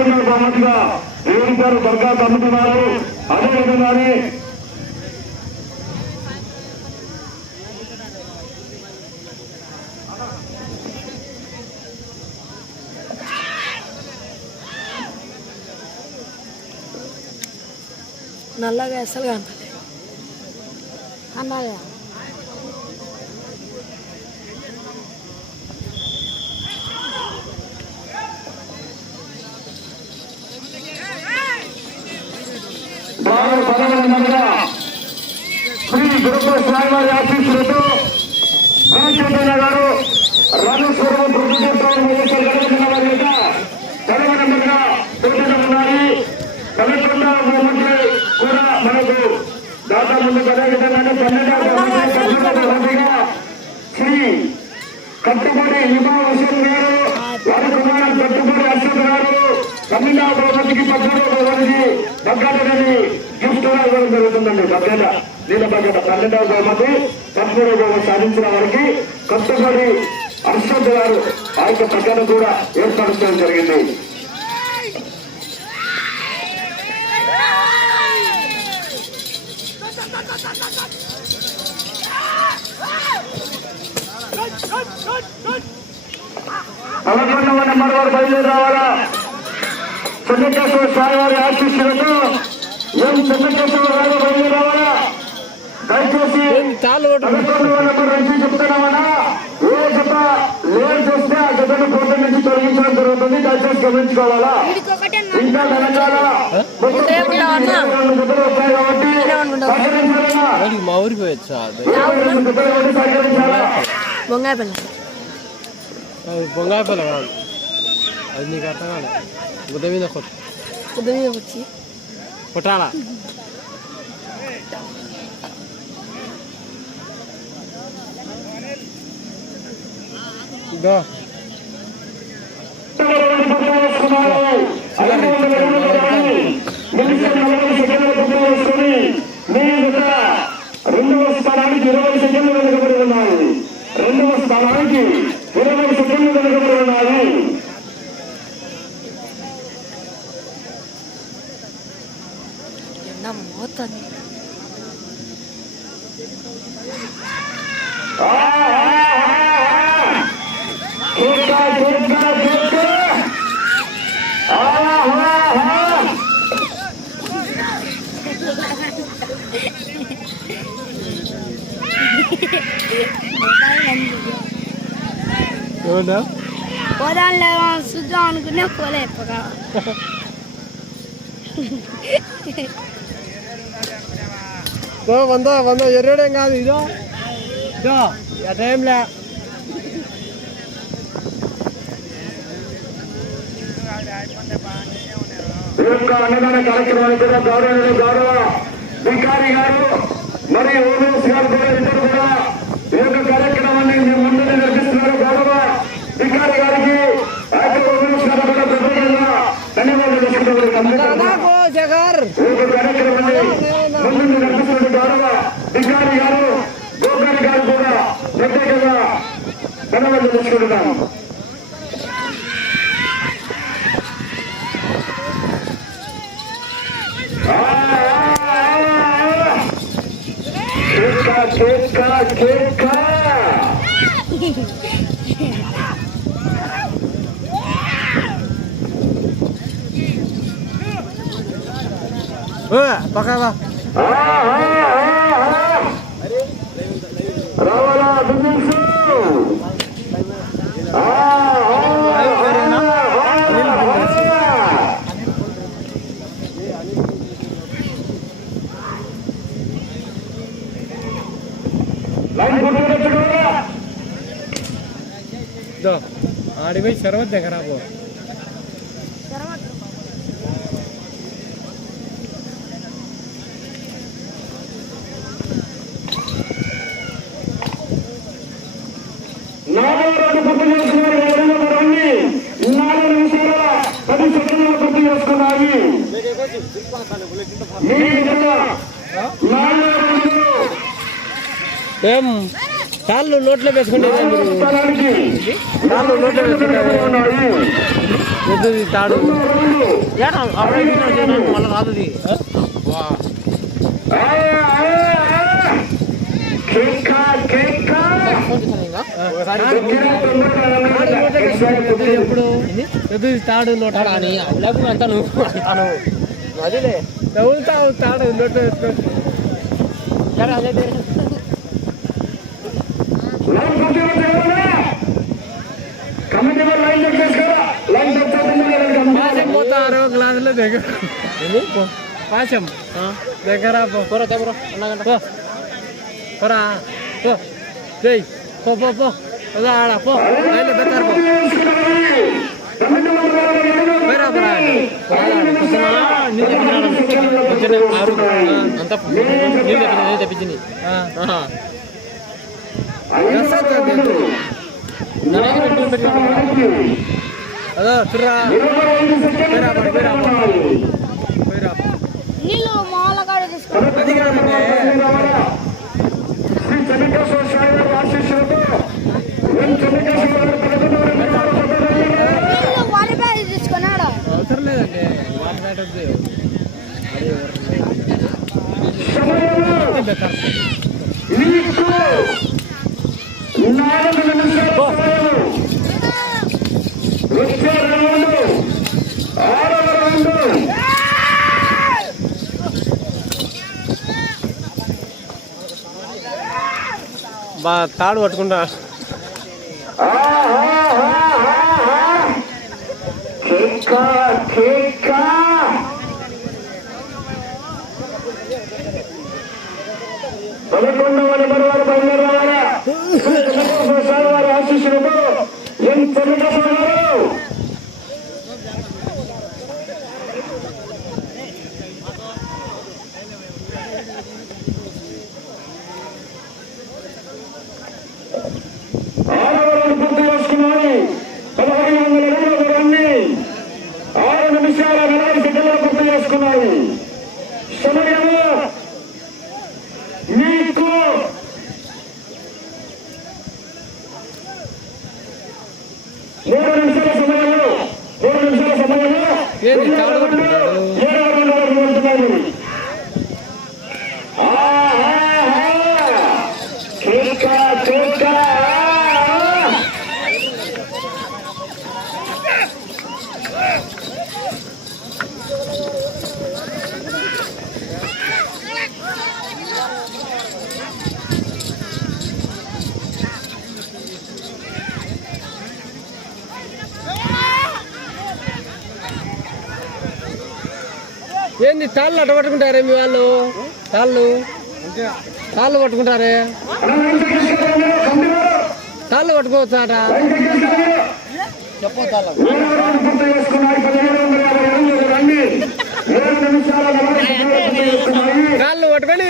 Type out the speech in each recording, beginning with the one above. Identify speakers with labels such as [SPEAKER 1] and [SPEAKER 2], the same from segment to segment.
[SPEAKER 1] పదకొండవ బహుమతిగా ఏడుపారు దర్గా కమిటీ వారు. అదేవిధంగానే
[SPEAKER 2] నల్లగా అసలు కనపడలేదు అన్నగా
[SPEAKER 1] గురుకుల స్వామివారి ఆశీస్సులతో రామచంద్రయ్య గారు రామేశ్వరం వారి పోటీలో ఉన్నాయి కలెక్టర్ బహుమతి కూడా మనకు దాతా ముందుకు అదేవిధంగానే బహుమతిగా శ్రీ కట్టుబడి విభా హుసేన్ గారు వారి కుమారం కట్టుబడి అశ్వత్ గారు పన్నెండవ బహుమతికి పద్మూడవ బహుమతికి బగ్గటని గిఫ్ట్ ఇవ్వడం జరుగుతుందండి బగ్గట. నీళ్ళ బగ్గట పన్నెండవ బహుమతి బహుమతి సాధించిన వారికి కష్టపడి అశ్వత్ గారు ఆ యొక్క పక్కన కూడా ఏర్పాటు చేయడం జరిగింది. పదకొండవ నెంబర్ వారు బయలుదేరి రావాలా? చెన్నకేశ్వర స్వామి వారి ఆశీస్సులతో ఏం చెన్నకేశ్వర గారు దయచేసి చెప్తున్నామన్నా ఏ జత లేట్ చేస్తే ఆ జతను కోట నుంచి తొలగించడం జరుగుతుంది దయచేసి గమనించుకోవాలా? ఇంకా వెనకాల మొత్తం రెండు జతలు వచ్చాయి కాబట్టి సహకరించాలన్నా
[SPEAKER 3] వాడికి మా ఊరికి పోయొచ్చా అది.
[SPEAKER 2] బొంగాయపల్లి.
[SPEAKER 3] బొంగాయపల్లి కాదు. నీకు అర్థం కాదు కొట్ట.
[SPEAKER 2] పొద్దు మీద వచ్చి
[SPEAKER 3] కొట్టాలా? ఇదో
[SPEAKER 1] రెండవ స్థానానికి ఇరవై సెకండ్లు వెనుకబడి ఉన్నాయి రెండవ స్థానానికి ఇరవై సెకండ్లు వెనుకబడి ఉన్నాయి
[SPEAKER 3] ఏమన్నా?
[SPEAKER 2] పోదాంలే చూద్దాం అనుకునే పోలే ఎప్పగా
[SPEAKER 3] వంద వంద ఎర్రడేం కాదు ఇదో. ఇదో అటేంలే
[SPEAKER 1] ఈ యొక్క అన్నదాన కార్యక్రమానికి కూడా గౌరవ గౌరవ వికారి గారు మరియు ఓవేస్ గారు కూడా ఇద్దరు కూడా ఈ యొక్క కార్యక్రమాన్ని మీ ముందు నిర్వహిస్తున్నారు. గౌరవ వికారి గారికి గారు కూడా ప్రత్యేకంగా ధన్యవాదాలు ఈ యొక్క కార్యక్రమాన్ని ముందు నిర్వహిస్తున్న గౌరవ వికారి గారు గోకారి గారు కూడా ప్రత్యేకంగా ధన్యవాదాలు తెలుసుకుంటున్నాను కేక కేక కేక ఆ. రావాలా బిజినెస్ ఆ, ఆ, ఆ, ఆ, ఆ. లైన్ గుర్తుపెట్టుకోవాలా
[SPEAKER 3] ఇదో ఆడిపోయి శరవత్ దగ్గర పో
[SPEAKER 1] నాలుగు రోజులు పూర్తి చేసుకున్నారు ఎవరైనా రండి నాలుగు నిమిషాల పది సెకండ్లు పూర్తి చేసుకున్నాయి మీ విధంగా నాలుగు రోజులు
[SPEAKER 3] ఏం కాళ్ళు నోట్లో వేసుకుంటే కాళ్ళు నోట్లో తాడు.
[SPEAKER 4] మళ్ళీ రాదుది
[SPEAKER 3] ఎప్పుడు తాడు నోట
[SPEAKER 4] అని నువ్వు అంటాను? అదేలే
[SPEAKER 3] తగులుతావు తాడు నోట
[SPEAKER 4] సరే అదే
[SPEAKER 1] కమిటీ వాళ్ళు లైన్ చెక్ చేసుకోరా లైన్ చెక్
[SPEAKER 3] పాశం పోతారు గ్లాసులో దగ్గర. పాశం. దగ్గర పో.
[SPEAKER 4] కూర తెబరో అన్నగంట
[SPEAKER 3] పో. పోరా. పో. జై. పో పో పో. ఆడ పో. లైన్లో పెట్టారు పో. పోరా
[SPEAKER 4] అంతా నీళ్ళు తెప్పించింది.
[SPEAKER 3] అదో చుర్రా.
[SPEAKER 2] నీళ్ళు మామూలుగా కాడ తీసుకో
[SPEAKER 3] అది కాదండి
[SPEAKER 1] శ్రీ చెన్నకేశ్వర స్వామి వారి ఆశీస్సులతో ఎం చెన్నకేశ్వర గారు పదకొండవ
[SPEAKER 2] నీళ్ళు వాడి బ్యాగ్ తీసుకున్నాడు
[SPEAKER 3] అవసరం లేదండి వాటర్ పెట్టద్దు అది
[SPEAKER 1] సమయంలో
[SPEAKER 3] బెటర్
[SPEAKER 1] మీకు నాలుగు నిమిషాలు వచ్చే రౌండ్ ఆరవ రౌండ్
[SPEAKER 3] బా తాడు పట్టుకుంటా.
[SPEAKER 1] పదకొండవ నెంబర్ వారు
[SPEAKER 3] করলো తాళ్ళు అట్ట పట్టుకుంటారే మీ వాళ్ళు? తాళ్ళు తాళ్ళు పట్టుకుంటారే? తాళ్ళు పట్టుకోవచ్చు అట
[SPEAKER 1] పూర్తి చేసుకున్నాయి పదిహేడు వందల యాభై రెండు రండి ఏడు నిమిషాల నలభై సెకండ్లు పూర్తి చేసుకున్నాయి
[SPEAKER 3] తాళ్ళు పట్టుకొని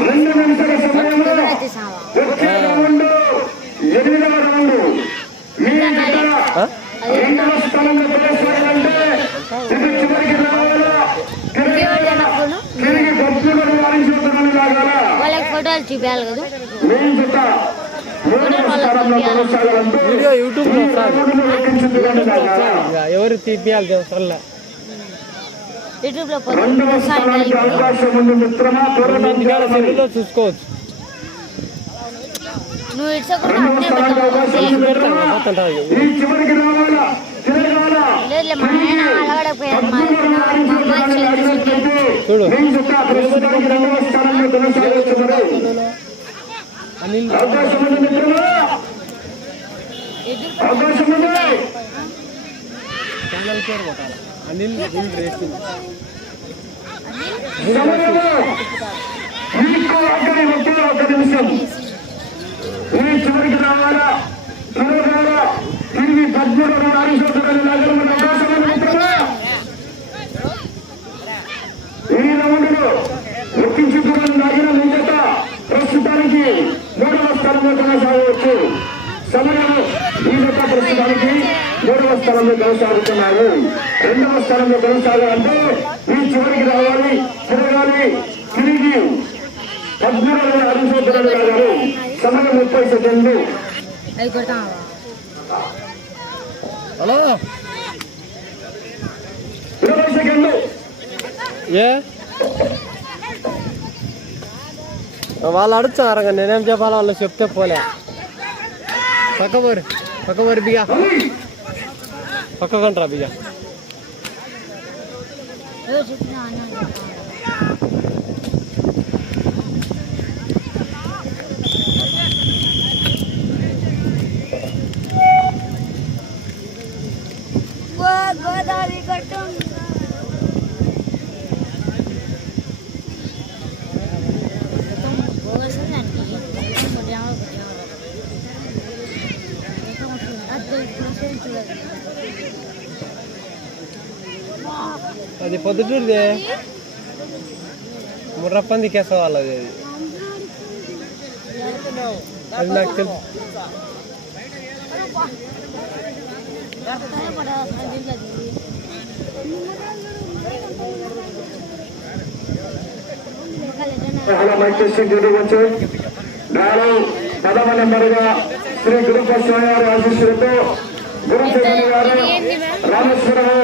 [SPEAKER 1] రెండు నిమిషాల సమయంలో
[SPEAKER 2] తీసావా
[SPEAKER 1] వచ్చే రౌండ్ ఎనిమిదవ రౌండ్ మీ జత రెండవ స్థానంలో ప్రవేశించాలంటే ఇది చివరికి రావాలా తిరిగి
[SPEAKER 2] ఫోను
[SPEAKER 1] తిరిగి భక్తులను వారించిన లాగాలా
[SPEAKER 2] వాళ్ళకి ఫోటోలు చూపించాలి కదా.
[SPEAKER 3] వీడియో యూట్యూబ్లో వస్తుంది
[SPEAKER 1] రౌండ్ను లెక్కించింది లాగాలా
[SPEAKER 3] ఇక ఎవరు తీపియాలి
[SPEAKER 2] లో నువ్వు ఇచ్చకుండా అట్నే
[SPEAKER 1] స్థానానికి అవకాశం ఉంది మిత్రమా
[SPEAKER 3] పోతుంటారు
[SPEAKER 1] ఈ చివరికి రావాలా? తిరగాల
[SPEAKER 2] లేదు మా ఆయన అలగడపోయాడు మా
[SPEAKER 3] చూడు అనిల్. ఛానల్ పేరు కొట్టాలి అనిల్ దిల్ రేసింగ్.
[SPEAKER 1] ఒకే ఒక నిమిషం. ఈ చివరికి రావాలా? తిరగాలా తిరిగి పద్మూడు నారీశ్వరుడు నగరం ఈ రౌండ్లో లెక్కించుకున్న నగిన ముందట ప్రస్తుతానికి మూడవ స్థలంలో కొనసాగవచ్చు. సమయం ఈ ప్రస్తుతానికి మూడవ స్థలంలో కొనసాగుతున్నారు. రెండవ స్థలంలో కొనసాగాలంటే ఈ చివరికి రావాలి తిరగాలి. తిరిగి పద్మూడు అరిశోధన గారు సమయం ముప్పై సెకండ్లు
[SPEAKER 2] అవి కొడతావా
[SPEAKER 3] హలో
[SPEAKER 1] ఇరవై సెకండ్లు
[SPEAKER 3] ఏ వాళ్ళు అడుగుతున్నారు కానీ నేనేం చెప్పాలో వాళ్ళు చెప్తే పోలే పక్క పోరు పక్క పోరు బిగా పక్క కొంటరా అది పొద్దుటూరుదే. ముర్రప్పంది కేస వాళ్ళది అది. అది నాకు తెలుసు
[SPEAKER 1] నాలుగు పదవ నెంబరుగా శ్రీ గురుప్రసాద్ గారి ఆశీస్సులతో రామేశ్వరరావు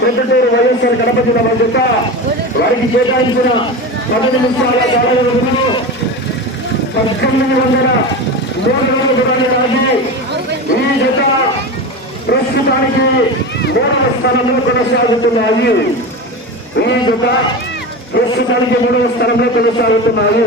[SPEAKER 1] ప్రొద్దుటూరు వైఎస్ఆర్ కడప జిల్లా బాధ్యత వారికి కేటాయించిన పది నిమిషాల వ్యవధిలో పద్దెనిమిది వందల మూడు రోజులు కూడా రాగి ఈ జత ప్రస్తుతానికి మూడవ స్థానంలో కొనసాగుతున్నాయి. ఈ జత ప్రస్తుతానికి మూడవ స్థానంలో కొనసాగుతున్నాయి.